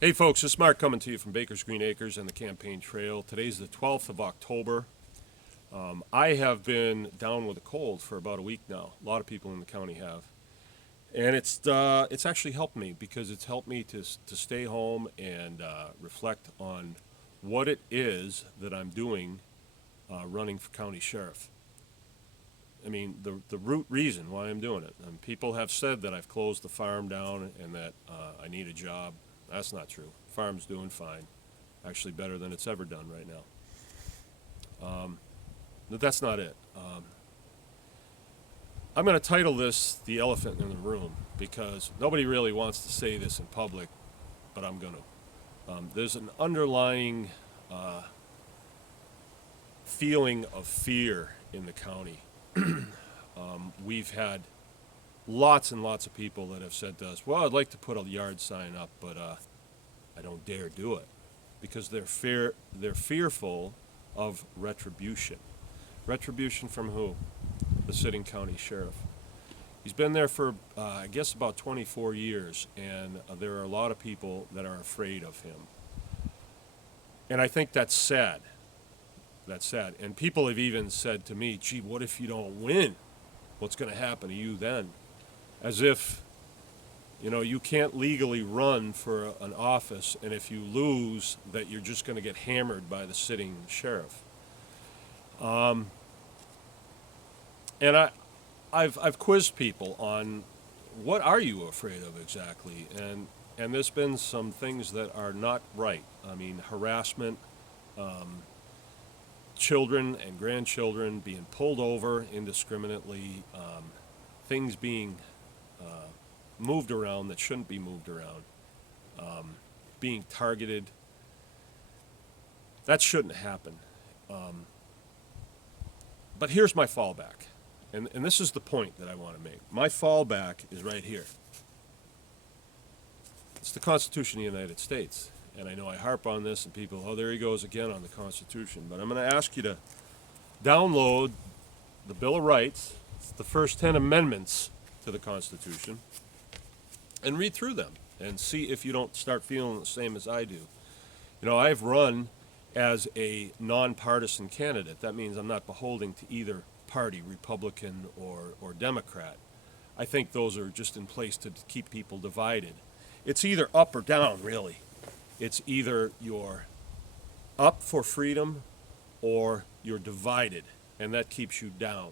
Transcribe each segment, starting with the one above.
Hey folks, this is Mark coming to you from Baker's Green Acres and the Campaign Trail. Today's the 12th of October. I have been down with a cold for about a week now. A lot of people in the county have. And it's actually helped me because it's helped me to stay home and reflect on what it is that I'm doing running for county sheriff. I mean, the root reason why I'm doing it. And people have said that I've closed the farm down and that I need a job. That's not true. Farm's doing fine. Actually, better than it's ever done right now. But that's not it. I'm going to title this The Elephant in the Room because nobody really wants to say this in public, but I'm going to. There's an underlying feeling of fear in the county. We've had lots and lots of people that have said to us, well, I'd like to put a yard sign up, but I don't dare do it because they're fearful of retribution. Retribution from who? The sitting county sheriff. He's been there for, I guess, about 24 years, and there are a lot of people that are afraid of him. And I think that's sad. That's sad. And people have even said to me, gee, what if you don't win? What's going to happen to you then? As if, you can't legally run for an office, and if you lose, that you're just going to get hammered by the sitting sheriff. And I've quizzed people on what are you afraid of exactly, and there's been some things that are not right. I mean, harassment, children and grandchildren being pulled over indiscriminately, things being moved around that shouldn't be moved around, being targeted. That shouldn't happen. But here's my fallback. And this is the point that I want to make. My fallback is right here. It's the Constitution of the United States. And I know I harp on this, and people, oh, there he goes again on the Constitution. But I'm going to ask you to download the Bill of Rights, it's the first 10 amendments to the Constitution, and read through them and see if you don't start feeling the same as I do. I've run as a nonpartisan candidate. That means I'm not beholden to either party, Republican or Democrat. I think those are just in place to keep people divided. It's either up or down, really. It's either you're up for freedom or you're divided, and that keeps you down.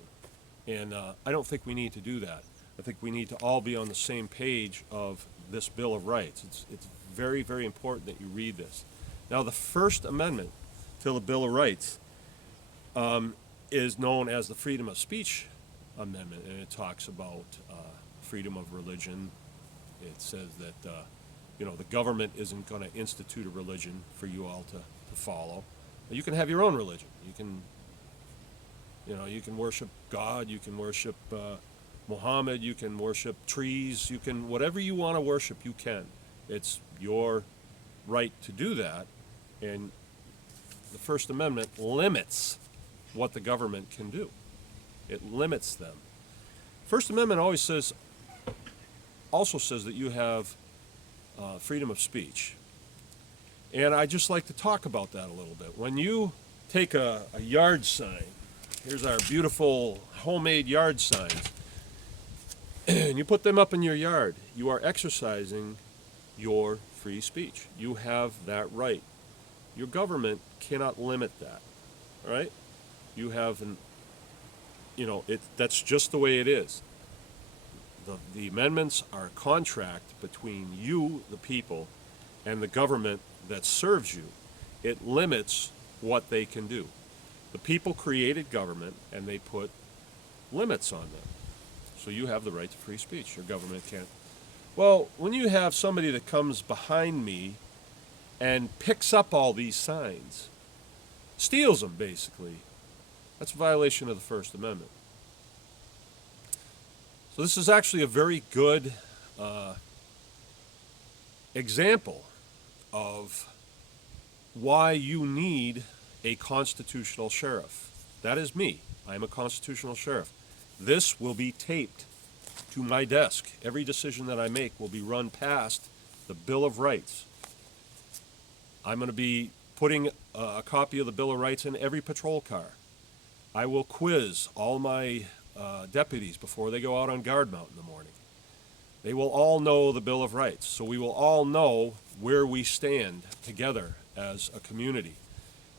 And I don't think we need to do that. I think we need to all be on the same page of this Bill of Rights. It's very, very important that you read this. Now, the First Amendment to the Bill of Rights is known as the Freedom of Speech Amendment, and it talks about freedom of religion. It says that the government isn't going to institute a religion for you all to follow. You can have your own religion. You can worship God. You can worship Muhammad. You can worship trees. You can whatever you want to worship. You can. It's your right to do that, and the First Amendment limits what the government can do. It limits them. First Amendment also says that you have freedom of speech. And I just like to talk about that a little bit. When you take a yard sign, here's our beautiful homemade yard signs, and you put them up in your yard, you are exercising your free speech. You have that right. Your government cannot limit that, all right? You have that's just the way it is. The amendments are a contract between you, the people, and the government that serves you. It limits what they can do. The people created government, and they put limits on them. So you have the right to free speech. Your government can't. Well, when you have somebody that comes behind me and picks up all these signs, steals them basically, that's a violation of the First Amendment. So this is actually a very good example of why you need a constitutional sheriff. That is me. I am a constitutional sheriff. This will be taped to my desk. Every decision that I make will be run past the Bill of Rights. I'm going to be putting a copy of the Bill of Rights in every patrol car. I will quiz all my deputies before they go out on guard mount in the morning. They will all know the Bill of Rights, so we will all know where we stand together as a community.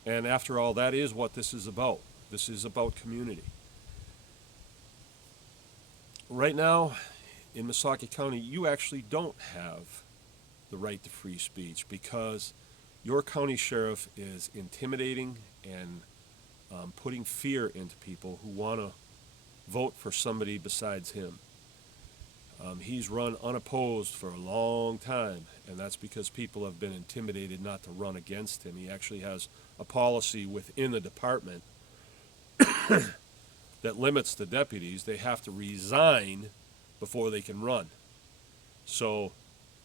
And after all, that is what this is about. This is about community. Right now, in Missaukee County, you actually don't have the right to free speech because your county sheriff is intimidating and putting fear into people who want to vote for somebody besides him. He's run unopposed for a long time, and that's because people have been intimidated not to run against him. He actually has a policy within the department that limits the deputies. They have to resign before they can run. So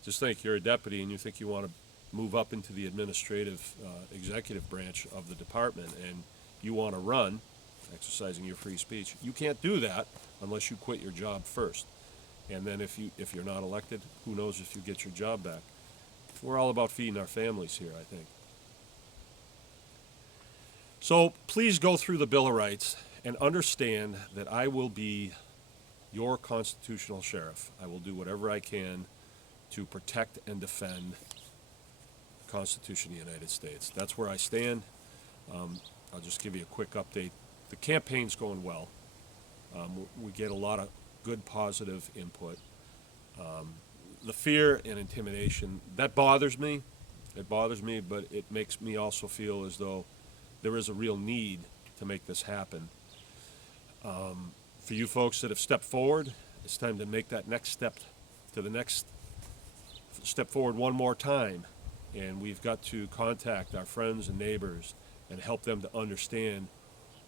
just think you're a deputy and you think you want to move up into the administrative executive branch of the department and you want to run, exercising your free speech. You can't do that unless you quit your job first. And then if you're not elected, who knows if you get your job back. We're all about feeding our families here, I think. So please go through the Bill of Rights and understand that I will be your constitutional sheriff. I will do whatever I can to protect and defend the Constitution of the United States. That's where I stand. I'll just give you a quick update. The campaign's going well. We get a lot of good positive input. The fear and intimidation, that bothers me. It bothers me, but it makes me also feel as though there is a real need to make this happen. For you folks that have stepped forward, it's time to make that next step to the next step forward one more time. And we've got to contact our friends and neighbors and help them to understand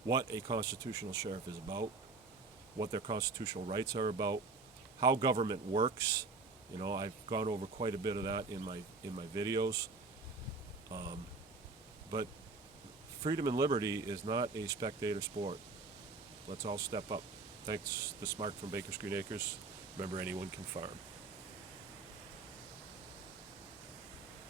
what a constitutional sheriff is about, what their constitutional rights are about, how government works. You know, I've gone over quite a bit of that in my videos. But freedom and liberty is not a spectator sport. Let's all step up. Thanks. This is Mark from Baker's Green Acres. Remember, anyone can farm.